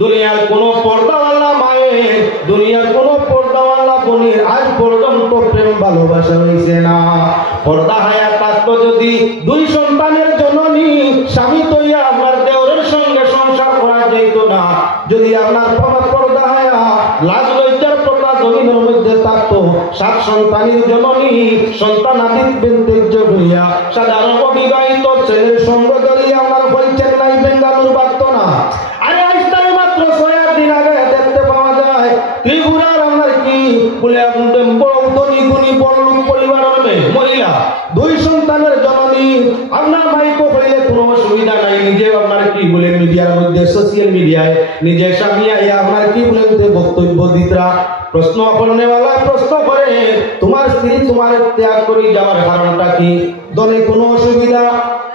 দুনিয়ার কোনো পর্দাওয়ালা মায়ের, দুনিয়ার কোনো পর্দাওয়ালা বোনের আজ পর্যন্ত প্রেম ভালোবাসা হয়েছে না। পর্দা হায়া থাকতো যদি দুই সন্তানের জননী স্বামী তৈয়া আপনার দেওরের সঙ্গে সংসার করা যেত না। যদি আপনার পর্দা হায়া লাজ লজ্জার প্রথা জমিনের মধ্যে থাকতো, 7 সন্তানের জননী সন্তানাদিক বেন্তেজ্য হইয়া সাধারণ অবিবাহিত ছেলের সঙ্গ ধরিয়া আপনার বলছেন নাই বেঙ্গালুর বাড়ত না। আরে আজকাল মাত্র 6 দিন আগে দেখতে পাওয়া যায় ত্রিপুরার আপনার কি বলে বড় ধনী গুণী বড় লোক পরিবারের মেয়ে মহিলা 2 সন্তানের জননী আপনার মাইকো হইলে কোনো অসুবিধা নাই, নিজে আপনার কি বলে মিডিয়ার মধ্যে সোশ্যাল মিডিয়ায় নিজে স্বামী আইয়া আপনার কি বলে বক্তব্য দিতরা প্রশ্ন করনেওয়ালা প্রশ্ন করে তোমার স্ত্রী তোমার ত্যাগ করে যাওয়ার কারণটা কি? দলে কোনো অসুবিধা,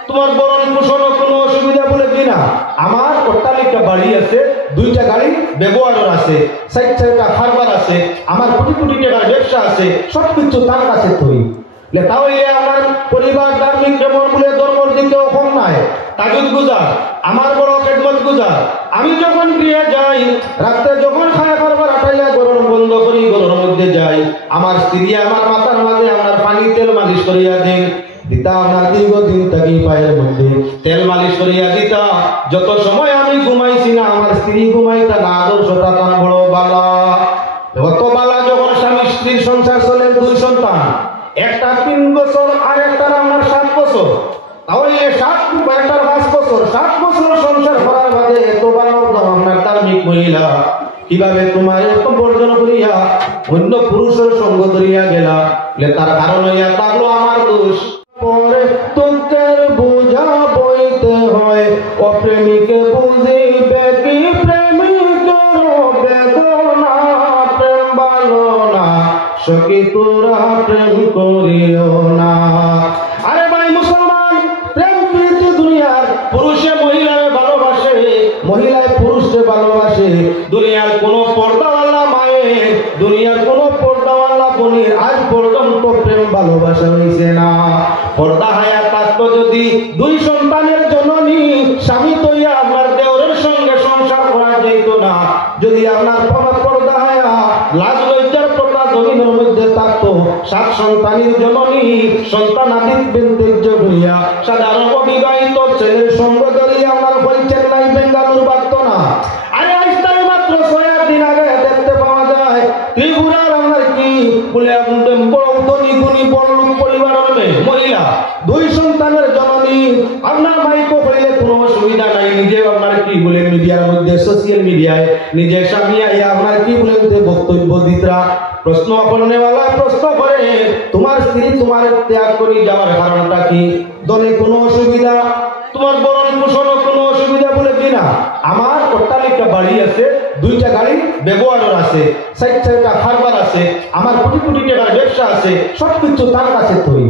তোমার বরণ পোষণ কোনো অসুবিধা বলে কিনা? আমার অট্টালিকা বাড়ি আছে, 2টা গাড়ি ব্যবহারের আছে, 60টা খাবার আছে, আমার কোটি কোটি টাকার ব্যবসা আছে, সবকিছু তার কাছে তৈরি। তাহলে আমার পরিবার ধার্মিক কেমন বলে ধর্মর দিকেও কম নাই, তাজুদ গুজার, আমার বড় খেদমত গুজার। আমি যখন গিয়ে যাই রাত্রে যখন খায়া খাবার আটাইয়া গরম বন্ধ করি গরুর মধ্যে যাই, আমার স্ত্রী আমার মাথার মাঝে আমার পানি তেল মালিশ করিয়া দেন দিতা, আমার দীর্ঘদিন থাকি পায়ের মধ্যে তেল মালিশ করিয়া দিতা। যত সময় আমি ঘুমাইছি না আমার স্ত্রী ঘুমাইতা না, আদর্শটা তার বড় বালা। অত বালা যখন স্বামী স্ত্রীর সংসার চলে 2 সন্তান, একটা 3 বছর আর একটা আমার 7 বছর, তাহলে 7 বছর 7 বছর সংসার করার বাদে এত ভালো আপনার ধার্মিক মহিলা কিভাবে তোমার এত বর্জন করিয়া অন্য পুরুষের সঙ্গ ধরিয়া গেলা? তার কারণ হইয়া থাকলো আমার দোষ। পরে তোকের বোঝা বইতে হয়, অপ্রেমিকে বুঝিবে কি প্রেমিকের বেদনা, প্রেম ভালো না সখী তোরা প্রেম করিও না। আরে ভাই মুসলমান, প্রেম প্রীতি দুনিয়ার পুরুষে মহিলায় ভালোবাসে, মহিলায় পুরুষকে ভালোবাসে। দুনিয়ার কোনো পর্দাওয়ালা মায়ের, দুনিয়ার কোনো পর্দাওয়ালা বোনের আজ পর্যন্ত প্রেম ভালোবাসা হয়েছে না। পর্দা হায়া থাকতো যদি 2 সন্তানের জননী স্বামী তৈয়া আপনার দেওরের সঙ্গে সংসার করা যেত না। যদি আপনার পর্দা হায়া লাজ লজ্জার প্রথা জমিনের মধ্যে থাকতো, 7 সন্তানের জননী সন্তানাদিক বেন্তেজ্য হইয়া সাধারণ অবিবাহিত ছেলের সঙ্গ ধরিয়া আপনার বলছেন নাই বেঙ্গালুর বাড়ত না। আরে আজকাল মাত্র 6 দিন আগে দেখতে পাওয়া যায় ত্রিপুরার আপনার কি বলে বড় ধনী গুণী বড় লোক পরিবারের মেয়ে মহিলা 2 সন্তানের জননী আপনার মাইকো হইলে কোনো অসুবিধা নাই, নিজে আপনার কি বলে মিডিয়ার মধ্যে সোশ্যাল মিডিয়ায় নিজে স্বামী আইয়া আপনার কি বলে বক্তব্য দিতরা প্রশ্ন করনেওয়ালা প্রশ্ন করে তোমার স্ত্রী তোমার ত্যাগ করে যাওয়ার কারণটা কি? দলে কোনো অসুবিধা, তোমার বরণ পোষণ কোনো অসুবিধা বলে কিনা? আমার অট্টালিকা বাড়ি আছে, 2টা গাড়ি ব্যবহারের আছে, 60টা খাবার আছে, আমার কোটি কোটি টাকার ব্যবসা আছে, সবকিছু তার কাছে তৈরি।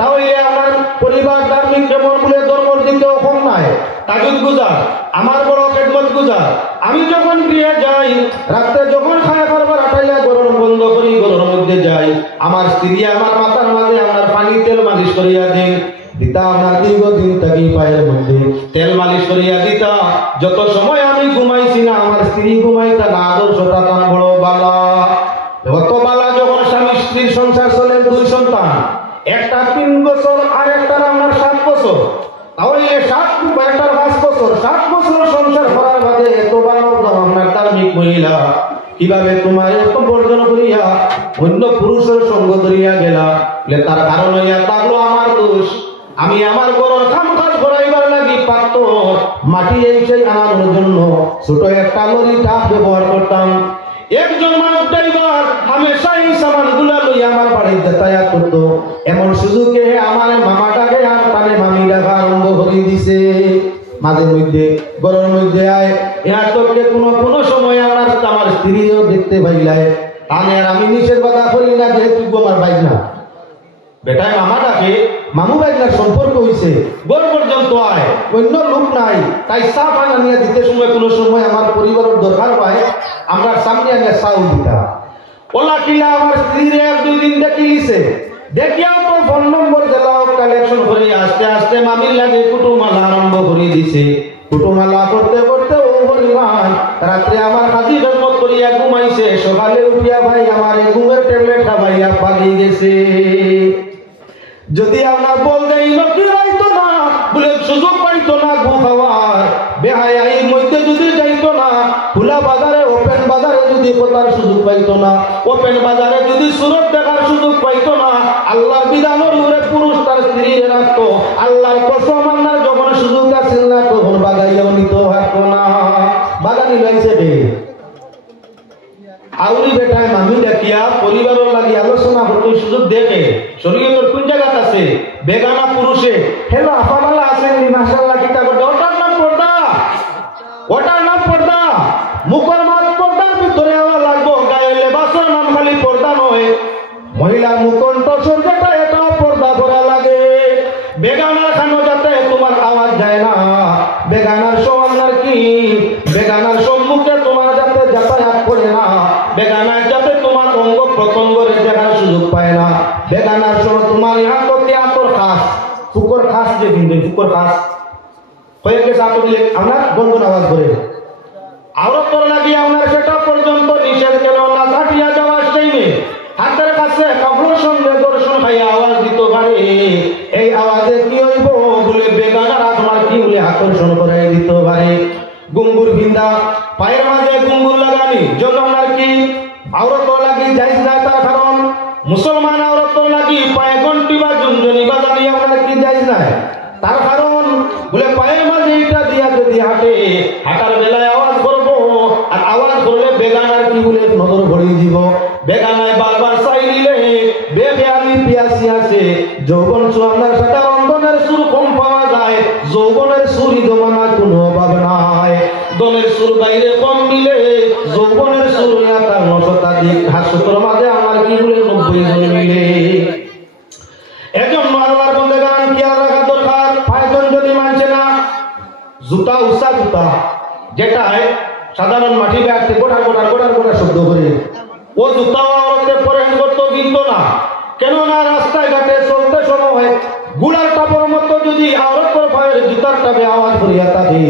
তাহলে আমার পরিবার ধার্মিক কেমন বলে ধর্মর দিকেও কম নাই, তাজুদ গুজার, আমার বড় খেদমত গুজার। আমি যখন গিয়ে যাই রাত্রে যখন খায়া খাবার আটাইয়া গরম বন্ধ করি গরুর মধ্যে যাই, আমার স্ত্রী আমার মাথার মাঝে আমার পানি তেল মালিশ করিয়া দেন দিতা, আমার দীর্ঘদিন থাকি পায়ের মধ্যে তেল মালিশ করিয়া দিতা। যত সময় আমি ঘুমাইছি না আমার স্ত্রী ঘুমাইতা না, আদর্শটা তার বড় বালা। অত বালা যখন স্বামী স্ত্রীর সংসার চলে 2 সন্তান, একটা 3 বছর আর একটা আমার 7 বছর, তাহলে 5 বছর 7 বছর সংসার করার বাদে এত ভালো আপনার ধার্মিক মহিলা কিভাবে তোমার এত বর্জন করিয়া অন্য পুরুষের সঙ্গ ধরিয়া গেলা? তার কারণ হইয়া থাকলো আমার দোষ। আমি আমার গরুর খামখাজ করাইবার লাগি পাত্র মাটি এসে আনানোর জন্য ছোট একটা লরি টাপ ব্যবহার করতাম। একজন মানুষ ড্রাইভার হামেশাই সামানগুলা লইয়া আমার বাড়িতে যাতায়াত করতো। এমন সুযোগে আমার মামাটাকে আর তানে মামি দেখা আরম্ভ করে দিছে। মাঝে মধ্যে গরুর মধ্যে আয় ইহার তোকে কোনো সময় আমার স্ত্রীও দেখতে পাইলায়, তানে আর আমি নিষেধ বাধা করি না, যেহেতু আমার বাইক না বেটায় মামাটাকে মামু বাইকনার সম্পর্ক হয়েছে, গড় পর্যন্ত আয়, অন্য লোক নাই, তাই চা পানা নিয়ে দিতে সময় কোনো সময় আমার পরিবারের দরকার পায়, আমরা সামনে আগে চাও দিতা। ওলা কিলা আমার স্ত্রীর 1-2 দিন দেখি লিছে, দেখিয়াও তো ফোন নম্বর দিলাও কালেকশন করে আস্তে আস্তে মামির লাগে কুটুমালা আরম্ভ করে দিছে। কুটুমালা করতে করতে ও পরিমাণ রাত্রে আমার হাজি জন্মত করিয়া ঘুমাইছে, সকালে উঠিয়া ভাই আমার ঘুমের ট্যাবলেট খাবাইয়া পালিয়ে গেছে। যদি আপনার বল দেয় লোক পাইতো না, বলে সুযোগ পাইতো না ঘুম খাওয়ার, বেহায়াইর মধ্যে যদি যাইতো না, খোলা বাজারে ওপেন বাজারে যদি কোথার সুযোগ পাইতো না, ওপেন বাজারে যদি সুরত দেখার সুযোগ পাইতো না, আল্লাহর বিধানের উপরে পুরুষ তার স্ত্রী রাখতো, আল্লাহর কসম আপনার যখন সুযোগ আসছিল না তখন বাগাইয়াও নিতে পারতো না। বাগানি লাইছে রে আউরি বেটায় মামি দেখিয়া পরিবারের লাগি আলোচনা হতো, সুযোগ দেখে শরীয়তের কোন জায়গাত আছে বেগানা পুরুষে হেলো আফামালা আছেন মাশাআল্লাহ কিতাব ওটার নাম পর্দা, ওটার নাম পর্দা। মুখের মাঝ পর্দার ভিতরে আওয়া লাগবো, গায়ে লেবাসের নাম খালি পর্দা নয়, মহিলার মুখণ্ঠ সর্বটা এটাও পর্দা করা লাগে। বেগানার খানো যাতে তোমার আওয়াজ যায় না, বেগানার সমানার কি বেগানার সম্মুখে তোমার যাতে যাতায়াত করে না, বেগানার যাতে তোমার অঙ্গ প্রত্যঙ্গের দেখার সুযোগ পায় না, বেগানার সময় তোমার ইহা করতে আতর খাস ফুকর খাস যে কিন্তু ফুকর খাস হয়ে গেছে আতর দিলে আপনার বন্ধন আওয়াজ করে আওরতর লাগিয়ে আপনার সেটা পর্যন্ত নিষেধ কেন না কাটিয়া যাওয়ার টাইমে হাতের কাছে কাপড়ের সঙ্গে দর্শন খাইয়া আওয়াজ দিত পারে, এই আওয়াজে কি হইব বলে বেগানারা তোমার কি বলে আকর্ষণ করে দিত পারে। গুঙ্গুর ভিন্দা পায়ের মাঝে গুঙ্গুর লাগানি যখন আর কি আওরত লাগি যাইজ না, তার কারণ মুসলমান আওরত লাগি পায়ে ঘন্টি বা ঝুনঝুনি বাজানি আপনার কি যাইজ না, তার কারণ বলে পায়ের মাঝে এটা দিয়া যদি হাঁটে হাঁটার বেলায় আওয়াজ করবো, আর আওয়াজ করলে বেগানার কি বলে নজর ভরিয়ে দিব, বেগানায় বারবার চাই নিলে বেখেয়ালি পিয়াসি আছে, যৌবন সুয়ান্দার সাথে রন্ধনের সুর কম পাওয়া যায়, যৌবনের সুরই জমানা কোনো অভাব নাই, দনের সুর বাইরে কম মিলে যৌবনের সুর তার 9 হাসপাতালের মাঝে আমার কি বলে 90 জন মিলে। একজন আল্লাহর বান্দাগান খেয়াল রাখা দরকার, পায়জন যদি মানছে না জুতা উষা জুতা যেটায় সাধারণ মাটি ব্যাগতে গোটা গোটা গোটা গোটা শব্দ করে ও জুতা আওরতে পরেন করতো কিন্তু না, কেননা রাস্তায় ঘাটে চলতে সময় গুড়ার টাপের মতো যদি আওরত পায়ের জুতার টাপে আওয়াজ করিয়া থাকে,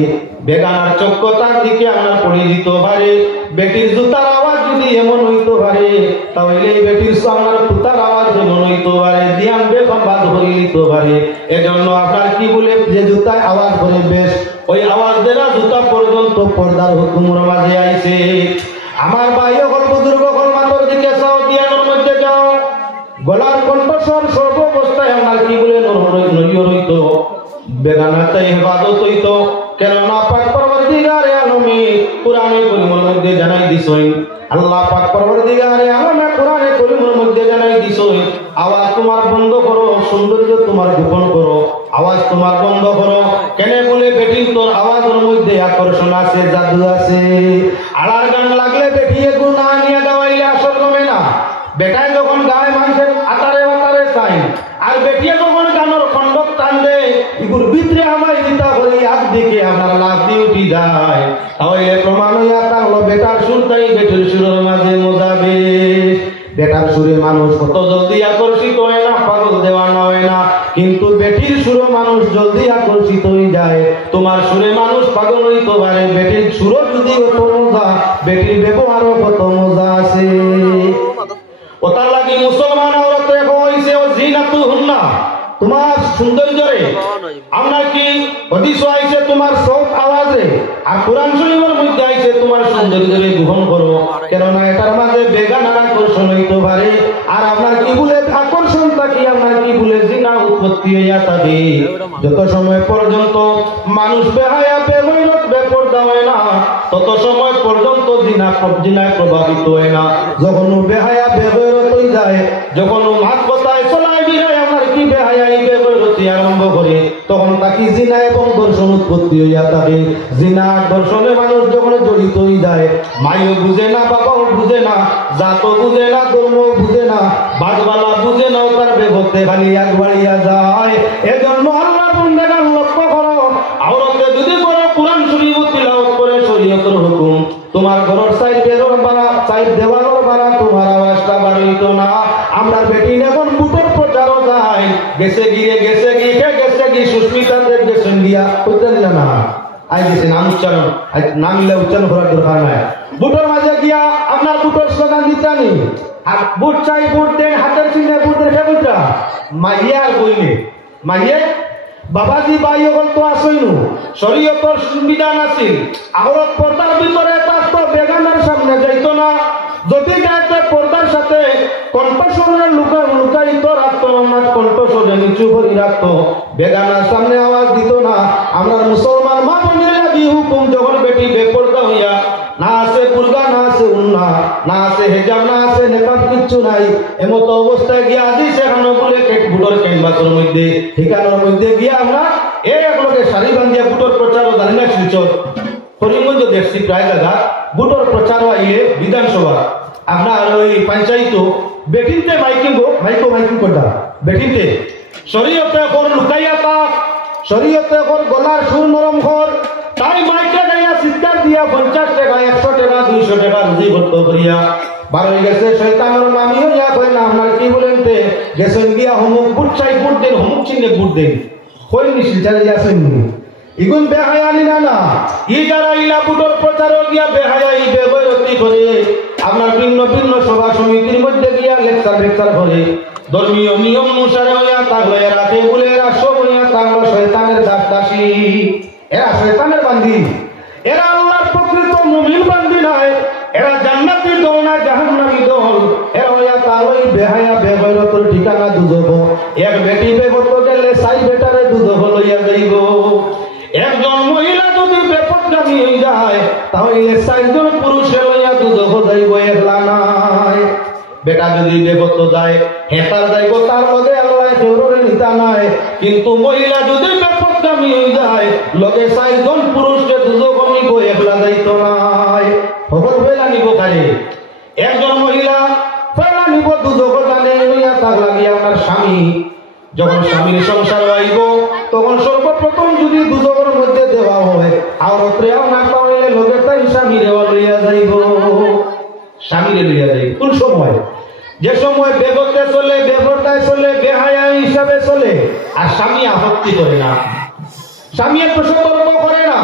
বেগানার চক্র তার দিকে আমরা পড়ে দিতে পারে, বেটির জুতার আওয়াজ যদি এমন হইতে পারে তাহলে বেটির আমার পুতার আওয়াজ এমন হইতে পারে, দিয়ান বেগম বাদ করে দিতে পারে। এজন্য আপনার কি বলে যে জুতায় আওয়াজ করে বেশ ওই আওয়াজ দেওয়া জুতা পর্যন্ত পর্দার হুকুমের মাঝে আইছে। আমার ভাই হল বুজুর্গ হল মাতর দিকে চাও, জ্ঞানের মধ্যে যাও, গলার কণ্ঠস্বর সর্ব অবস্থায় আমার কি বলে নড়িয়ে রইত, বেগানাতে ইবাদত হইত, কেননা পাক পরবর্তীকারে আলমে কুরআনে কারীমের মধ্যে জানাই দিছেন, আল্লাহ পাক পরবর্তীকারে আলমে কুরআনে কারীমের মধ্যে জানাই দিছেন, আওয়াজ তোমার বন্ধ করো, সৌন্দর্য তোমার গোপন করো, আওয়াজ তোমার বন্ধ করো। কেন বলে বেটির তোর আওয়াজের মধ্যে আকর্ষণ আছে, জাদু আছে, আড়ার গান লাগলে বেটিয়ে গুণা নিয়ে গাওয়াইলে আসর কমে না, বেটায় যখন গায়ে মানুষের আতারে আতারে চাই, আর বেটিয়ে যখন গানের খন্ডক টান দেয় এগুলোর ভিতরে আমার দিতা হলে একদিকে আমার লাভ দিয়ে উঠি যায়, তাহলে প্রমাণ হইয়া তা হলো বেটার সুর তাই বেটির সুরের মাঝে মোজাবে। বেটার সুরে মানুষ কত জলদি আকর্ষিত হয় না, পাগল দেওয়ানো হয় না, কিন্তু বেটির সুরে মানুষ জলদি আকর্ষিত হয়ে যায়। তোমার সুরে মানুষ পাগল হইতে পারে, বেটির সুরও যদি কত মজা, বেটির ব্যবহারও কত মজা আছে। ওটার লাগি মুসলমান আওরতে হইছে ও জিনাতুহুন্না, তোমার সৌন্দর্যরে আমরা কি হাদিস আইছে তোমার সব আওয়াজে, আর কোরআন শরীফের মধ্যে আইছে তোমার সৌন্দর্যরে গ্রহণ করো, কেননা এটার মাঝে বেগানার আকর্ষণ হইতে পারে, আর আপনার কি বলে আকর্ষণ থাকি আপনার কি বলে জিনা উৎপত্তি হইয়া থাকে। যত সময় পর্যন্ত মানুষ বেহায়া বেগৈরত বেপরদা হয় না, তত সময় পর্যন্ত জিনায় প্রভাবিত হয় না। যখন বেহায়া বেগৈরত হয়ে যায়, যখন মাত কথায় চলায় বিরায় আমার কি বেহায়া বেগৈরতি আরম্ভ করে, তখন তাকে জিনা এবং দর্শন উৎপত্তি হইয়া থাকে। জিনা দর্শনে মানুষ যখন জড়িত হয়ে যায়, মাইও বুঝে না, বাবাও বুঝে না, জাতও বুঝে না, ধর্ম বুঝে না, বাদবালা বুঝে না, তার বেগতে খালি এক বাড়িয়া যায়। এজন্য আল্লাহ বান্দাগণ লক্ষ্য করো, আওরতে যদি করো কুরআন শরীফ তিলাওয়াত করে শরীয়তের হুকুম, তোমার ঘরের সাইড বেরোর বাড়া সাইড দেওয়ালের বাড়া তোমার আওয়াজটা বাড়িত না। আমরা বেটি এখন বুটের প্রচারও যায়, গেছে গিয়ে সুস্মিতা দেব গেছেন দিয়া হইতেন না, আই গেছে নাম উচ্চারণ নাম মিলে উচ্চারণ করার দরকার নাই বুটোর মাঝে গিয়া আপনার বুটোর স্লোগান দিতে নি আর বুট চাই বুট দেন হাতের চিহ্নে বুট রেখে বুটরা মাইয়া আর বইলে মাইয়ে বাবাজি বাই হল তো আসইনু শরীয়তর সংবিধান আছে আগরত পর্দার ভিতরে থাকতো বেগানার সামনে যাইতো না যদি গাইতে পর্দার সাথে কণ্ঠস্বরের লুকায়িত রাখতো আমার কণ্ঠস্বরে নিচু করে রাখতো বেগানার সামনে আওয়াজ দিত না আমরা মুসলমান মা বোনেরা কি হুকুম যখন বেটি বেপর্দা হইয়া না আছে বুরগা না আছে উন্না না আছে হেজাব না আছে নেকাব কিচ্ছু নাই এমতো অবস্থায় গিয়া আজি সেখানে বলে বুটোর ক্যানভাসের মধ্যে ঠিকানার মধ্যে গিয়া আমরা একলোকে শাড়ি বান্ধিয়া বুটোর প্রচার জানি না শিলচর করিমগঞ্জ দেখছি প্রায় জায়গা বুটোর প্রচার আইলে বিধানসভা আপনার ওই পঞ্চায়েত বেটিনতে মাইকিং করতা বেটিনতে শরীয়তে কর লুকাইয়া তা শরীয়তে কর গলার সুর নরম কর তাই মাইকে গাইয়া চিৎকার দিয়া 50 টাকা 100 টাকা 200 টাকা রুজি করতে করিয়া বারোই গেছে শয়তানের মামি হইয়া কই না আপনার কি বলেন তে গেছেন গিয়া হমুক বুট চাই বুট দেন হমুক চিহ্নে বুট দেন কই নিছিল চাই আছেন ইগুন বেহায়ানি না ই যারা ইলা বুটোর প্রচার গিয়া বেহায়াই বেগরতি করে আপনার ভিন্ন ভিন্ন সভা সমিতির মধ্যে গিয়া লেকচার করে ধর্মীয় নিয়ম অনুসারে হইয়া তাহলে রাতে বলে এরা সব হইয়া তাহলে শয়তানের দাসদাসী এরা শয়তানের বান্দি এরা আল্লাহর প্রকৃত মুমিন বান্দি নয় এরা জান্নাতি দল না জাহান্নামী দল এরা হইয়া তাহলে বেহায়া বেগরতর ঠিকানা দুজব এক বেটি বেগত গেলে সাই বেটারে দুজব লইয়া যাইব একজন মহিলা যদি বেপরগামী হয়ে যায় তাহলে 4 জন পুরুষে লইয়া দুজব যাইব একলা নাই বেটা যদি বেপত যায় হেতার যাইব তার লগে আল্লাহ কেউরে নিতা নাই কিন্তু মহিলা যদি বেপরগামী হয়ে যায় লগে 4 জন পুরুষকে দুজব নিব একলা যাইতো নাই খবর হইলা নিব কারে একজন মহিলা ফেলা নিব দুজব জানে লইয়া তার লাগি আমার স্বামী যখন স্বামীর সংসার আইব তখন সর্বপ্রথম যদি দুজনের মধ্যে দেওয়া হয় আওরতরে না পাইলে লোকের তাই স্বামীরে লইয়া যাইব স্বামীরে লইয়া যাইব কোন সময় যে সময় বেগতে চলে বেপরদায় চলে বেহায়া হিসাবে চলে আর স্বামী আপত্তি করে না স্বামী একটু সতর্ক করে না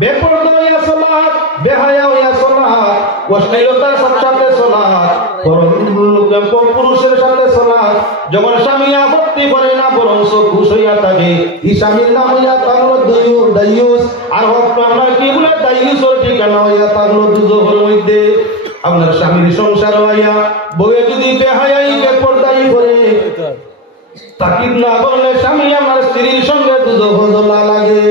বেপরদা হইয়া চলাত বেহায়া হইয়া চলাত অশ্লীলতার সাথে চলাত পুরুষের সাথে চলাত যখন স্বামী আপত্তি করে না বরং খুশ হইয়া থাকে এই স্বামীর নাম হইয়া থাকলো দাইয়ুস আর আমরা কি বলে দাইয়ুসের ঠিকানা হইয়া থাকলো দুজনের মধ্যে আপনার স্বামীর সংসার হইয়া বউয়ে যদি বেহায়াই বেপরদাই করে তাকিদ না করলে স্বামী আমার স্ত্রীর সঙ্গে দুজক লাগে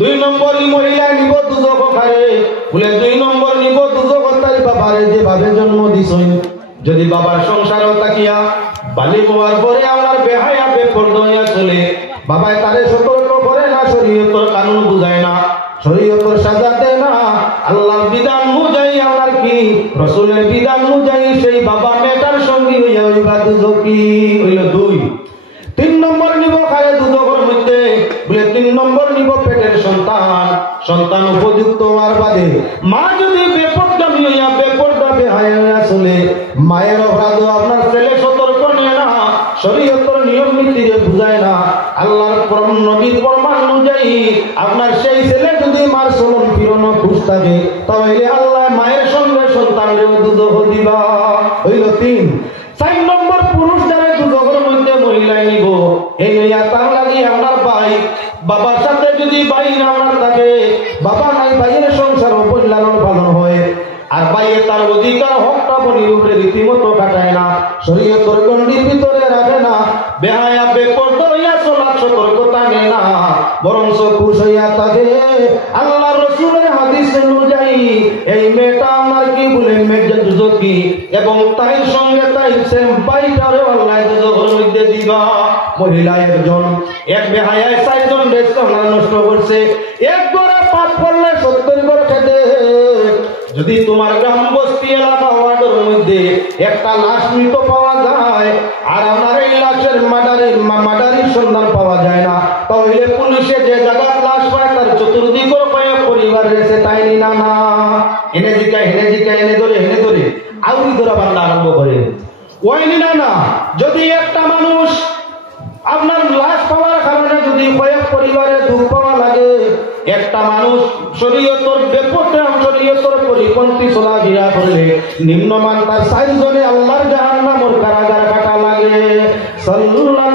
2 নম্বর মহিলা নিব দুজক খারে বলে 2 নম্বর নিব দুজক তার বাবারে যেভাবে জন্ম দিছেন যদি বাবার সংসারও তাকিয়া বালি হওয়ার পরে আমার বেহায়া বেপরদা হইয়া চলে বাবায় তারে সতর্ক করে না শরীয়তের কানুন বুঝায় না শরীয়তের সাজা দেয় না আল্লাহর বিধান অনুযায়ী আমার কি রাসূলের বিধান অনুযায়ী সেই বাবা মেয়েটার সঙ্গী হইয়া হইবা দুজকি হইল 2 3 নম্বর নিব খায় দুজকের মধ্যে বলে 3 নম্বর নিব পেটের সন্তান উপযুক্ত হওয়ার বাদে মা যদি বেপরদামি হইয়া বেপরদা বেহায়া হইয়া চলে মায়ের অপরাধ আপনার ছেলে সতর্ক নিয়ে না শরীয়তের নিয়ম নীতিরে বুঝায় না আল্লাহর নবীর ফরমান অনুযায়ী আপনার সেই ছেলে যদি মার চলন ফিরন খুশ থাকে তাহলে আল্লাহ মায়ের সঙ্গে সন্তানের দুজক দিবা হইল 3 4 নম্বর পুরুষ যারা দুজকের মধ্যে মহিলা নিব এই লইয়া তার লাগি আপনার ভাই বাবার সাথে যদি ভাই না আপনার থাকে বাবা নাই ভাইয়ের সংসার লালন পালন হয় আর ভাইয়ে তার অধিকার হকটা বনির উপরে রীতিমতো কাটায় না শরীয়তের গণ্ডির ভিতরে রাখে না বেহায়া বেপরদা হইয়া চলার সতর্কতা নেয় না বরং খুশ হইয়া থাকে আল্লাহ রাসূলের হাদিস অনুযায়ী এই মেয়েটা আমার কি বলে মেয়েটা দুজকি এবং তার সঙ্গে তাই সেম বাইটারে আল্লাহ দুজকের মধ্যে দিবা মহিলা একজন এক বেহায়ায় 4 জন রেস্টুরেন্ট নষ্ট করছে এক গড়ে পাপ করলে 70 গড়ে খেতে যদি তোমার গ্রাম বস্তি এলাকা ওয়ার্ডের মধ্যে একটা লাশ মৃত পাওয়া যায় আর আমার এই লাশের মার্ডারের সন্ধান পাওয়া যায় না তাহলে পুলিশে যে জায়গা লাশ পায় তার চতুর্দিক পরিবার রয়েছে তাই না না এনে জিকা এনে ধরে আউরি ধরা বান্দা আরম্ভ করে ওই না যদি একটা মানুষ আপনার লাশ পাওয়ার কারণে যদি কয়েক পরিবারে দুঃখ পাওয়া লাগে একটা মানুষ শরীয়তর বেপথে শরীয়তর পরিপন্থী চলাফেরা করলে নিম্নমান তার 4 জনে আল্লাহর জাহান্নামের কারাগার কাটা লাগে। সাল্লাল্লাহু